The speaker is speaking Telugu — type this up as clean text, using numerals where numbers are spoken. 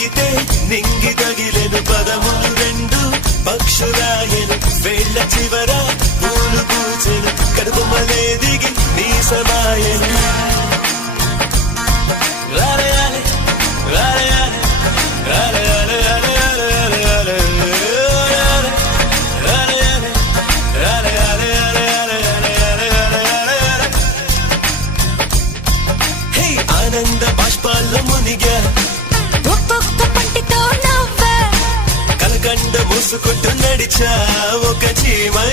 తాకితే నింగి తగిలెను పదములు రెండు పక్షురాయను వేళ్ల చివర పూలు పూచెను కడుపుమలే దిగి నీ సమాయను ఆనంద బాష్పాల్లో మునిగా ఒక్కొక్క పంటితో నవ్వా కలకండ మూసుకుంటూ నడిచా ఒక చీమై